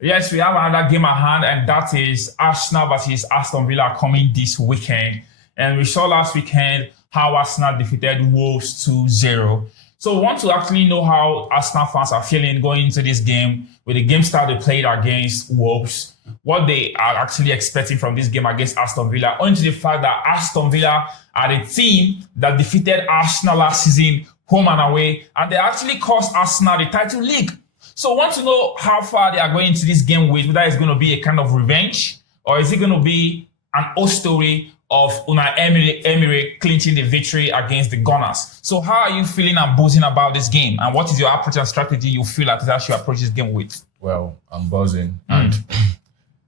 Yes, we have another game at hand, and that is Arsenal versus Aston Villa coming this weekend. And we saw last weekend how Arsenal defeated Wolves 2-0. So we want to actually know how Arsenal fans are feeling going into this game with the game style they played against Wolves, what they are actually expecting from this game against Aston Villa, owing to the fact that Aston Villa are the team that defeated Arsenal last season, home and away, and they actually cost Arsenal the title league. So I want to know how far they are going into this game with, whether it's going to be a kind of revenge or is it going to be an old story of Unai Emery clinching the victory against the Gunners. So how are you feeling and buzzing about this game? And what is your approach and strategy you feel like that you approach this game with? Well, I'm buzzing. And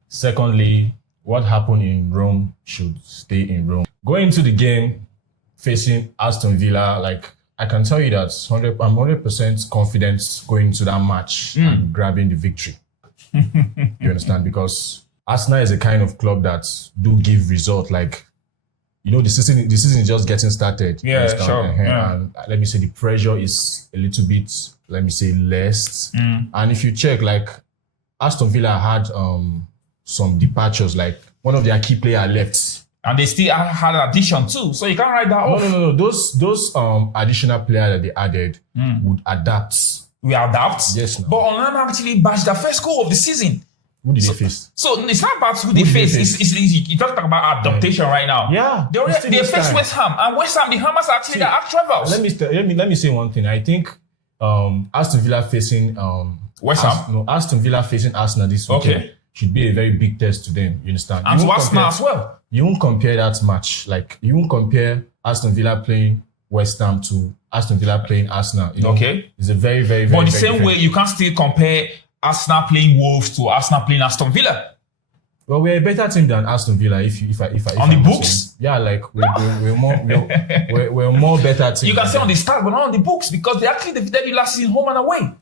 secondly, what happened in Rome should stay in Rome. Going into the game facing Aston Villa, like I can tell you that I'm 100% confident going into that match and grabbing the victory. You understand? Because Arsenal is a kind of club that do give result. Like, you know, the season is just getting started. Yeah, sure. And let me say the pressure is a little bit, let me say, less. And if you check, like Aston Villa had some departures, like one of their key players left. And they still had addition too. So you can't write that off. No. Those additional players that they added would adapt. We adapt? Yes, no. But Onana actually bashed the first goal of the season. Who did they face? So it's not about who they face. You talk about adaptation right now. Yeah. They face West Ham. And West Ham, the Hammers are actually the arch rivals. Let me say one thing. I think Aston Villa facing West Ham? Aston Villa facing Arsenal this weekend should be a very big test to them. You understand? And to Arsenal as well. You won't compare that match. Like, you won't compare Aston Villa playing West Ham to Aston Villa playing Arsenal. You know? Okay. It's a very, very, very. But the same way, you can't still compare Arsenal playing Wolves to Arsenal playing Aston Villa. Well, we're a better team than Aston Villa. If on the books, yeah, like we're more better team. You can say on the start, but not on the books because they actually defeated you last season home and away.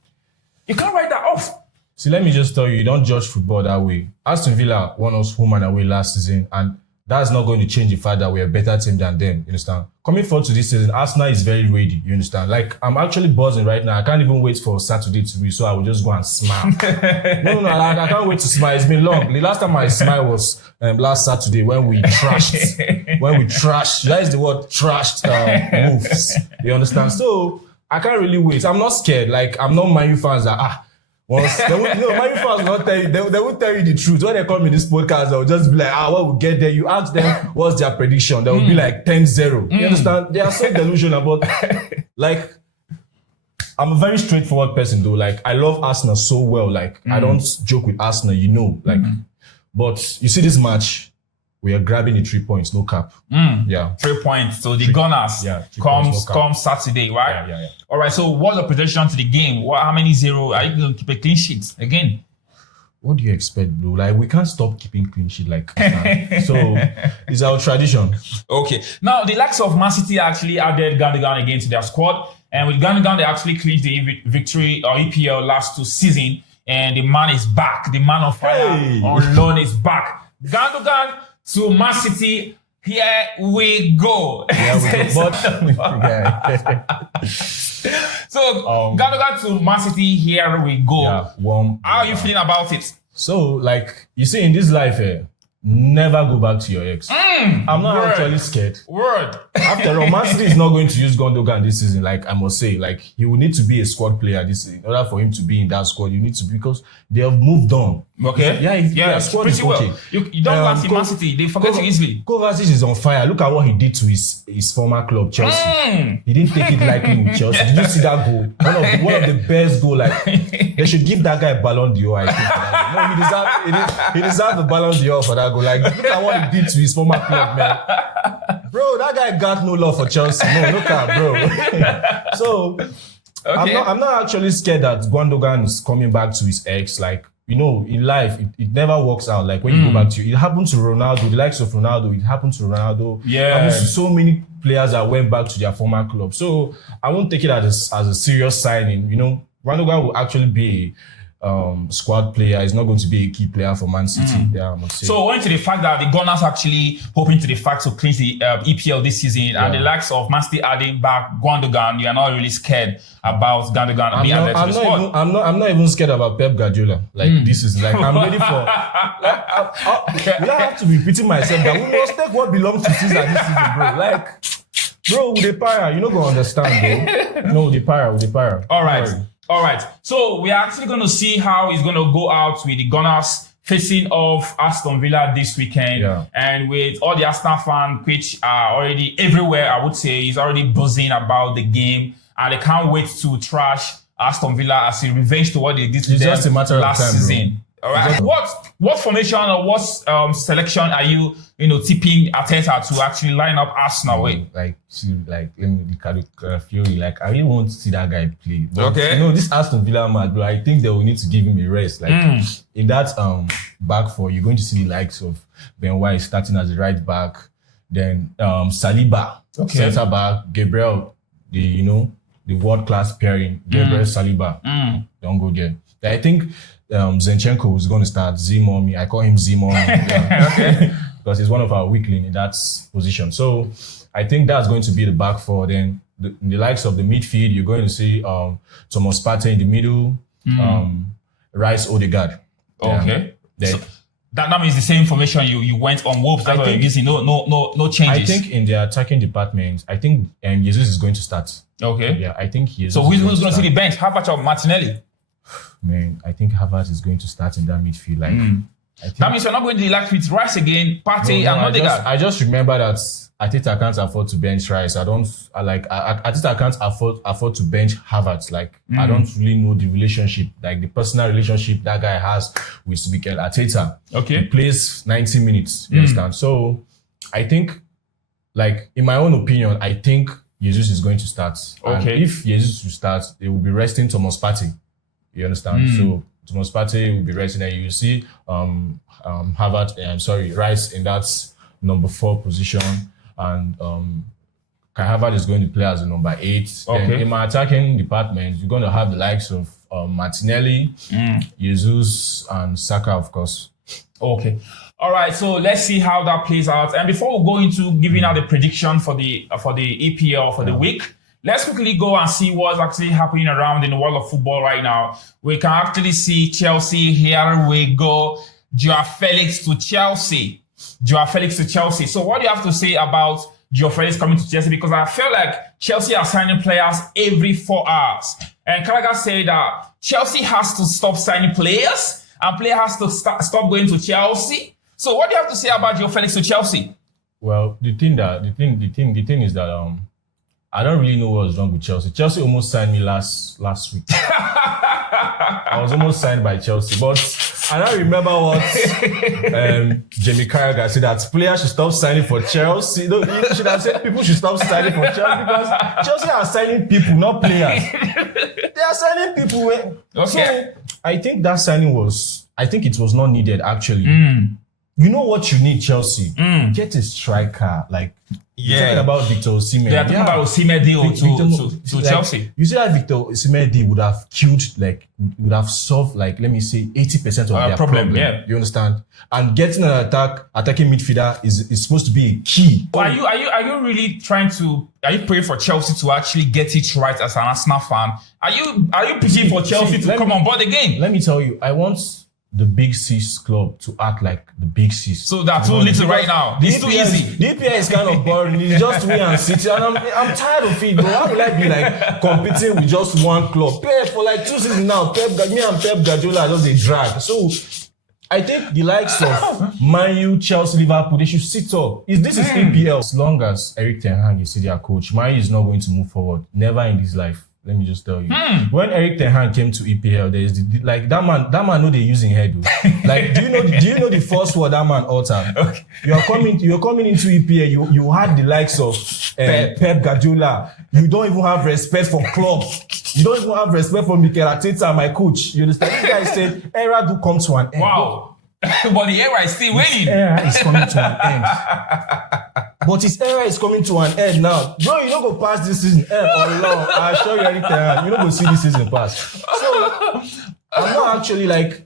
You can't write that off. See, let me just tell you don't judge football that way. Aston Villa won us home and away last season, and that's not going to change the fact that we're a better team than them. You understand? Coming forward to this season, Arsenal is very ready. You understand? Like, I'm actually buzzing right now. I can't even wait for Saturday to be, so I will just go and smile. No, I can't wait to smile. It's been long. The last time I smiled was last Saturday when we trashed. That is the word, trashed moves. You understand? So, I can't really wait. I'm not scared. Like, I'm not Man U fans that, Man U fans will not tell you. They will tell you the truth. When they come in this podcast, they'll just be like, what will get there? You ask them what's their prediction. They will be like 10-0. You understand? They are so delusional. But like, I'm a very straightforward person though. Like, I love Arsenal so well. Like, I don't joke with Arsenal, you know. Like, but you see this match, we are grabbing the 3 points, no cap. Yeah. 3 points. So the Gunners come Saturday, right? Yeah. All right. So what's the prediction to the game? How many 0? Are you going to keep a clean sheet again? What do you expect, bro? Like, we can't stop keeping clean sheet like so it's our tradition. Okay. Now, the likes of Man City actually added Gundogan again to their squad. And with Gundogan, they actually clinched the victory or EPL last 2 seasons. And the man is back. The man on fire on loan is back. Gundogan to Man City, here we go. So, Gundogan to Man City, here we go. Yeah, how are you feeling about it? So, like, you see, in this life, never go back to your ex. I'm not actually scared. After all, Man City is not going to use Gundogan this season. Like, I must say, like, he will need to be a squad player this season. In order for him to be in that squad, you need to, because they have moved on. Okay. Yeah, squad pretty is okay. Well. You don't laugh in Man City. They forget you easily. Kovacic is on fire. Look at what he did to his former club, Chelsea. He didn't take it lightly with Chelsea. Did you see that goal? One of the best goals. Like, they should give that guy a Ballon d'Or, I think. No, he deserved the Ballon d'Or for that goal. Like, look at what he did to his former club, man. Bro, that guy got no love for Chelsea. No, look at bro. So, I'm not actually scared that Gundogan is coming back to his ex. Like, you know, in life, it never works out. Like, when you go back to it happened to Ronaldo, the likes of Ronaldo, it happened to Ronaldo. Yeah. It happened to so many players that went back to their former club. So, I won't take it as a serious signing. You know, Gundogan will actually be squad player. He's not going to be a key player for Man City. Yeah, I must say. So owing to the fact that the Gunners actually hoping to the fact to clinch the EPL this season, and the likes of Man City adding back Gundogan, you are not really scared about Gundogan being added to the squad. I'm not even scared about Pep Guardiola. Like this is like I'm ready for. Will I have to be repeating myself that we must take what belongs to Caesar this season, bro? Like, bro, with the para, you're not gonna understand, bro. No, with the para. All right. So we are actually going to see how he's going to go out with the Gunners facing off Aston Villa this weekend. Yeah. And with all the Arsenal fans, which are already everywhere, I would say, he's already buzzing about the game. And they can't wait to trash Aston Villa as a revenge to what they did to them last season. All right. What formation or what selection are you tipping Arteta to actually line up Arsenal with? Like Fury, like I really want to see that guy play. But, okay. This Aston Villa man, bro, I think they will need to give him a rest. Like in that back four, you're going to see the likes of Ben White starting as the right back, then Saliba, centre back, Gabriel, the world class pairing, Gabriel Saliba. Don't go there. I think Zinchenko is going to start Z-Mommy. I call him Z-Mommy. Okay. Because he's one of our weakling in that position. So I think that's going to be the back four. Then in the likes of the midfield, you're going to see Thomas Partey in the middle, Rice Odegaard. Okay. So that means the same formation you went on Wolves. That's what you're using. No changes. I think in the attacking department, I think Jesus is going to start. Okay. Yeah, I think Jesus. So who's going to see the bench? How about Martinelli? Man, I think Havertz is going to start in that midfield. That means you're not going to elect with Rice again, Partey and Odegaard. I just remember that Arteta can't afford to bench Rice. Arteta can't afford to bench Havertz. I don't really know the relationship, like the personal relationship that guy has with Mikel Arteta. Okay. He plays 90 minutes, you understand? So I think, in my own opinion, I think Jesus is going to start. Okay. And if Jesus will start, they will be resting Thomas Partey. You understand? So Thomas Partey will be resting, and you see Rice in that number 4 position, and Kai Havertz is going to play as a number 8. Okay. Then in my attacking department, you're going to have the likes of Martinelli, Jesus, and Saka, of course. Okay. All right. So let's see how that plays out. And before we go into giving out the prediction for the EPL for the week, let's quickly go and see what's actually happening around in the world of football right now. We can actually see Chelsea. Here we go. Joao Felix to Chelsea. So what do you have to say about Joao Felix coming to Chelsea? Because I feel like Chelsea are signing players every 4 hours. And Carragher said that Chelsea has to stop signing players and player has to stop going to Chelsea. So what do you have to say about Joao Felix to Chelsea? Well, the thing is that I don't really know what was wrong with Chelsea. Chelsea almost signed me last week. I was almost signed by Chelsea, but I don't remember what Jamie Carragher said, that players should stop signing for Chelsea. You should have said people should stop signing for Chelsea, because Chelsea are signing people, not players. They are signing people. Okay. So I think that signing it was not needed, actually. You know what you need, Chelsea? Get a striker. You're talking about Victor Osimhen. They are talking about Osimhen deal to Chelsea. You see that Victor Osimhen deal would have killed, would have solved, let me say, 80% of their problem. Yeah. You understand? And getting an attacking midfielder is supposed to be a key. Are you really praying for Chelsea to actually get it right as an Arsenal fan? Are you pushing for Chelsea to come on board again? Let me tell you, I want the Big Six club to act like the Big Six. So they're too little right now. It's too easy. The EPL is kind of boring. It's just we and City, and I'm tired of it, bro. How will I be competing with just one club? For 2 seasons now, me and Pep Guardiola are just a drag. So I think the likes of Man U, Chelsea, Liverpool, they should sit up. This is EPL. As long as Eric Ten Hag is their coach, Man U is not going to move forward. Never in his life. Let me just tell you. When Eric Ten Hag came to EPL, there is that man know they using head. Do you know the first word that man uttered? Okay. You're coming into EPL. You had the likes of Pep Guardiola. You don't even have respect for club. You don't even have respect for Mikel Arteta, my coach. You understand? This guy said, "Era do come to an end." Wow. But the era is still waiting. Era is coming to an end. But his era is coming to an end now. Bro, you don't go past this season. Oh Lord, I assure you anything. You don't go see this season pass. So I'm not actually like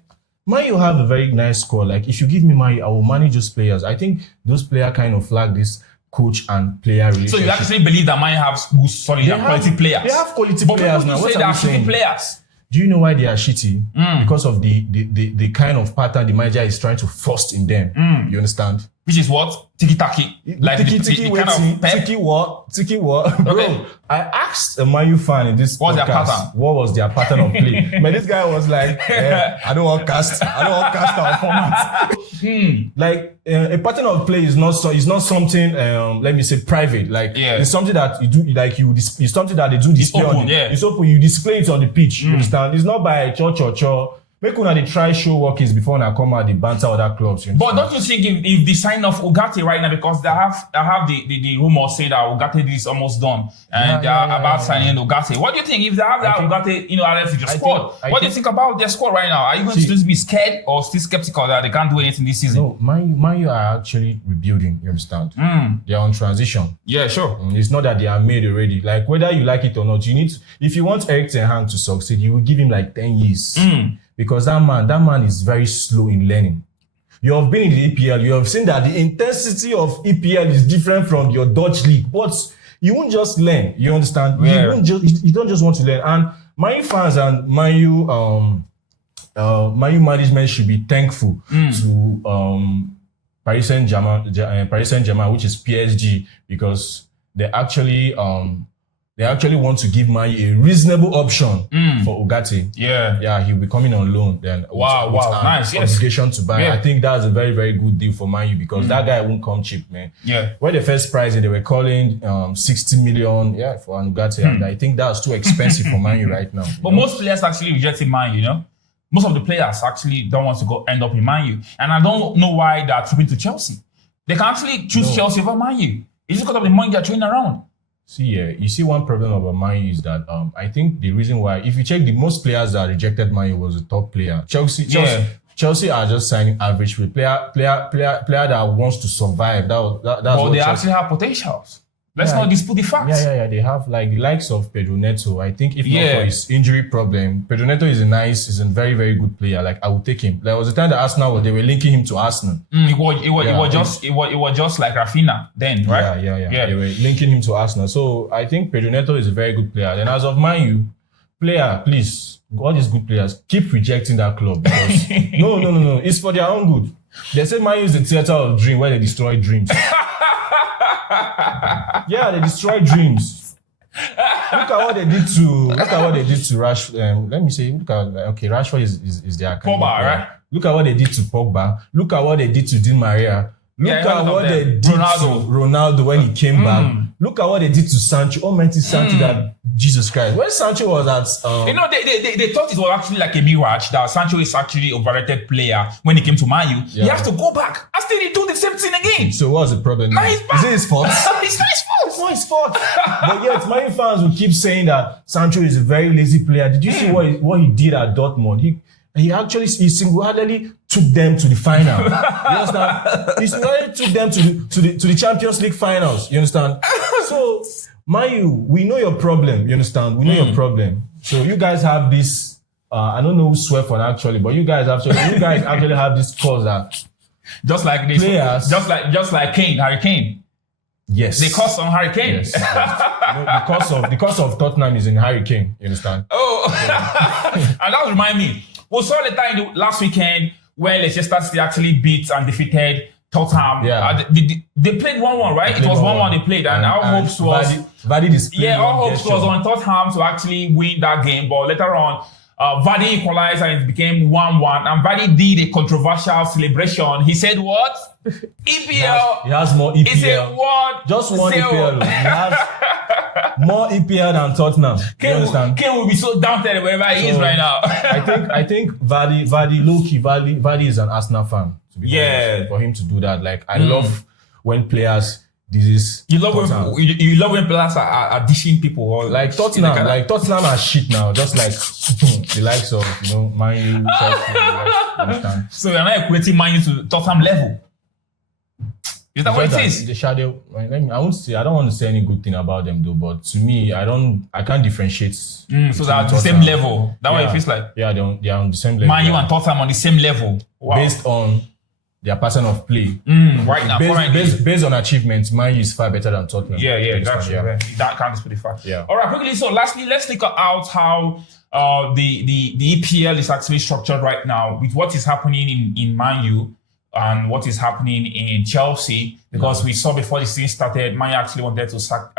Man U have a very nice score. Like if you give me Man U, I will manage those players. I think those players kind of flag this coach and player relationship. So you actually believe that Man U have good, solid, and quality players? They have quality but players now. But people say they are shitty players. Do you know why they are shitty? Because of the kind of pattern the manager is trying to force in them. You understand? Which is what? Tiki-taki. Like tiki kind of pep. Tiki what? Okay. Bro, I asked a Man U fan in this What's their podcast, pattern? what was their pattern of play? Man, this guy was like, I don't want cast our format. Like a pattern of play is not something let me say private. Like it's something that you do, like it's something that they do display open, on it's open, you display it on the pitch. You understand? It's not by cho. Make una they try show workings before now come out the banter other clubs. But don't you think if the sign of Ugarte right now, because I have the rumor say that Ugarte is almost done and they are about signing Ugarte. What do you think if they have that Ugarte, added to your squad? What do you think about their squad right now? Are you going to be scared or still skeptical that they can't do anything this season? No, Man U are actually rebuilding. You understand? They are on transition. Yeah, sure. It's not that they are made already. Like whether you like it or not, you need to, if you want Eric Ten Hag to succeed, you will give him like 10 years. Because that man is very slow in learning. You have been in the EPL, you have seen that the intensity of EPL is different from your Dutch league, but you won't just learn. You understand? Yeah. You don't just want to learn. And Man U fans and Man U management should be thankful to Paris Saint-Germain, which is PSG, because they actually want to give Man U a reasonable option for Ugarte. Yeah, he'll be coming on loan then. Wow, nice. Obligation to buy. Yeah. I think that's a very, very good deal for Man U because that guy won't come cheap, man. Yeah. When the first price they were calling 60 million, for Ugarte, and I think that's too expensive for Man U right now. But most players actually rejected Man U, Most of the players actually don't want to end up in Man U, and I don't know why they're tripping to Chelsea. They can actually choose Chelsea over Man U. It's just because of the money they're throwing around. See, you see one problem about Man U is that I think the reason why, if you check the most players that rejected Man U was a top player. Chelsea are just signing average player that wants to survive. That's but they actually have potentials. Let's not dispute the facts. Yeah. They have like the likes of Pedro Neto. I think if not for his injury problem, Pedro Neto is a very, very good player. Like I would take him. There was a time that Arsenal they were linking him to Arsenal. It was just like Rafinha then, right? Yeah. They were linking him to Arsenal. So I think Pedro Neto is a very good player. Then as of Man U, please, all these good players, keep rejecting that club because no. It's for their own good. They say Man U is the theater of dream where they destroy dreams. Yeah, they destroy dreams. Look at what they did to Rashford. Let me say, Rashford is their Pogba, right? Look at what they did to Pogba. Look at what they did to Di Maria. Look at what they did to Ronaldo when he came back. Look at what they did to Sancho. Almighty Sancho, that Jesus Christ. When Sancho was at... they thought it was actually like a mirage that Sancho is actually an overrated player when he came to Man U. He has to go back and still do the same thing again. So what's the problem? Now he's back. Is it his fault? It's not his fault. It's not his fault. But yet, Man U fans will keep saying that Sancho is a very lazy player. Did you see what he did at Dortmund? He single-handedly took them to the final. You understand? He single-handedly took them to the Champions League finals. You understand? So, Man U, we know your problem. You understand? We know your problem. So you guys have this. I don't know who swear for that actually, but you guys actually have this cause that just like this players, just like Harry Kane. Yes. The cost on Harry Kane. Yes. The cost of Tottenham is in Harry Kane. You understand? And that remind me. We saw later in the last weekend where Leicester City actually beat and defeated Tottenham. Yeah. They played 1-1, right? It was 1-1 they played, and our hopes was our hopes was on Tottenham to actually win that game, but later on, Vardy equalized and it became 1-1. And Vardy did a controversial celebration. He said, "What? EPL? He has more EPL. He said, "What? Just one EPL. He has more EPL than Tottenham." Kane will be so downted wherever he is right now. I think Vardy is an Arsenal fan. To be honest, for him to do that, like I love when players. You love when players are dishing people or like Tottenham. Like Tottenham are shit now, just like the likes of Man U, Chelsea. Understand? So you're not equating Man U to Tottenham level. Is that what it is? The shadow. I won't say. I don't want to say any good thing about them though. But to me, I can't differentiate. So they're at the same level. That's what it feels like. Yeah, they are on the same level. Man, you and Tottenham on the same level. Wow. Based on their pattern of play. Right now, based on achievements, Man U is far better than Tottenham. Yeah, that's true. Yeah. That counts pretty far. Yeah. All right, quickly. So lastly, let's look at how the EPL is actually structured right now with what is happening in Man U and what is happening in Chelsea, because we saw before the season started, Man U actually wanted to sack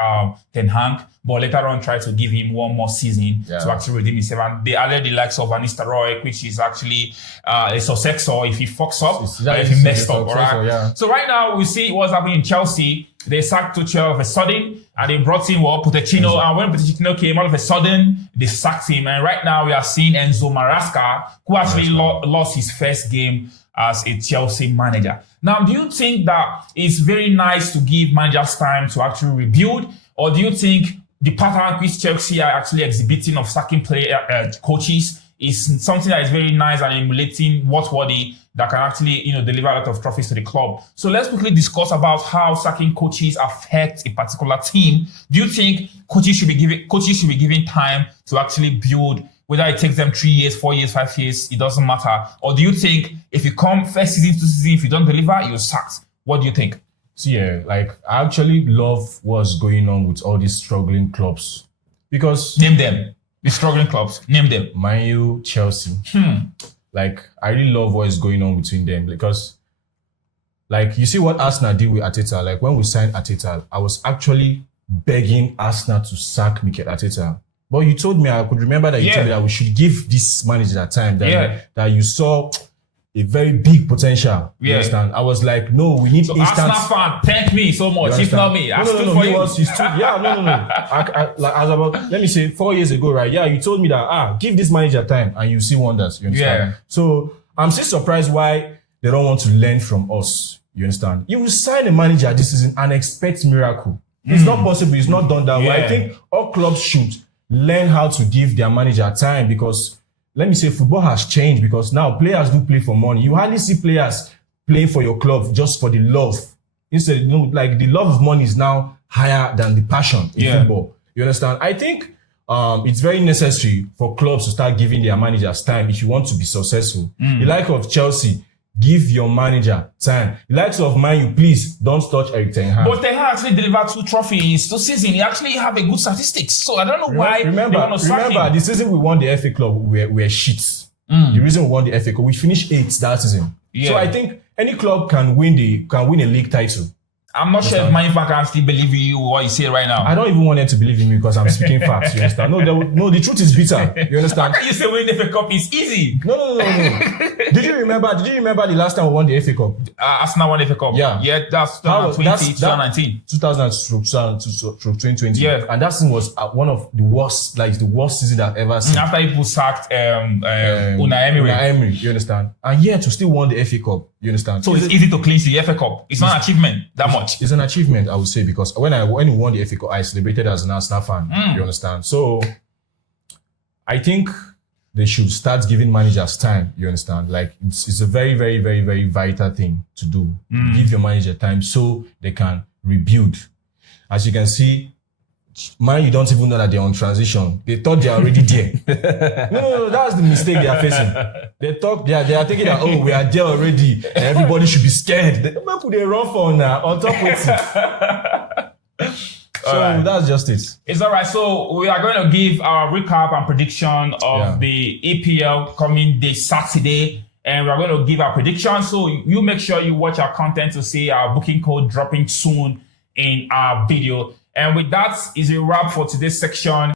Ten Hag, but later on tried to give him one more season to actually redeem himself. And they added the likes of Van Nistelrooy, which is actually a successor if he fucks up or if he messed up. Right? Yeah. So right now we see what's happening in Chelsea. They sacked Tuchel all of a sudden, and they brought in Pochettino. And when Pochettino came, all of a sudden they sacked him. And right now we are seeing Enzo Maresca, who actually lost his first game as a Chelsea manager. Now, do you think that it's very nice to give managers time to actually rebuild, or do you think the pattern which Chelsea are actually exhibiting of sacking coaches is something that is very nice and emulating watchworthy that can actually deliver a lot of trophies to the club? So let's quickly discuss about how sacking coaches affect a particular team. Do you think coaches should be given time to actually build? Whether it takes them 3 years, 4 years, 5 years, it doesn't matter. Or do you think if you come first season, 2 season, if you don't deliver, you're sacked? What do you think? See, I actually love what's going on with all these struggling clubs. Because... Name them. The struggling clubs. Name them. Man U, Chelsea. I really love what is going on between them. Because, you see what Arsenal did with Arteta. When we signed Arteta, I was actually begging Arsenal to sack Mikel Arteta. But you told me, I could remember that you told me that we should give this manager that time, that you saw a very big potential. You understand? I was like, no, we need instant. Arsenal fan, thank me so much. If not me, I stood for you. He stood, I was about, let me say, 4 years ago, right? Yeah, you told me that, give this manager time and you see wonders. You understand? So I'm still surprised why they don't want to learn from us. You understand? You will sign a manager this season and expect miracle. It's not possible. It's not done that way. I think all clubs should learn how to give their manager time, because let me say football has changed, because now players do play for money. You hardly see players playing for your club just for the love. Instead, the love of money is now higher than the passion in football. You understand? I think it's very necessary for clubs to start giving their managers time if you want to be successful. The like of Chelsea, give your manager time. The likes of Man U, please don't touch Eric Ten Hag. But Ten Hag actually delivered 2 trophies this season. He actually have a good statistics. So I don't know why they want to sack him. The season we won the FA Club, we're shit. The reason we won the FA Cup, we finished 8th that season. So I think any club can win a league title. I'm not sure if Man fan can still believe you what you say right now. I don't even want them to believe in me because I'm speaking facts. You understand? No, the truth is bitter. You understand? How can you say winning the FA Cup is easy? No. Did you remember the last time we won the FA Cup? Arsenal won the FA Cup. Yeah, that's 2019. 2020. Yeah, and that season was one of the worst, the worst season I've ever seen. After people sacked Unai Emery. You understand? And yet we still won the FA Cup. You understand? So it's easy to clinch the FA Cup. It's not an achievement that much. It's an achievement, I would say, because when we won the FA Cup, I celebrated as an Arsenal fan. You understand? So I think they should start giving managers time. You understand? It's a very, very, very, very vital thing to do. Give your manager time so they can rebuild. As you can see, Man, you don't even know that they're on transition. They thought they're already there. No, that's the mistake they are facing. They are thinking that, we are there already. And everybody should be scared. Where could they run for now? On top with it. So that's just it. It's all right. So we are going to give our recap and prediction of the EPL coming this Saturday. And we're going to give our prediction. So you make sure you watch our content to see our booking code dropping soon in our video. And with that is a wrap for today's section.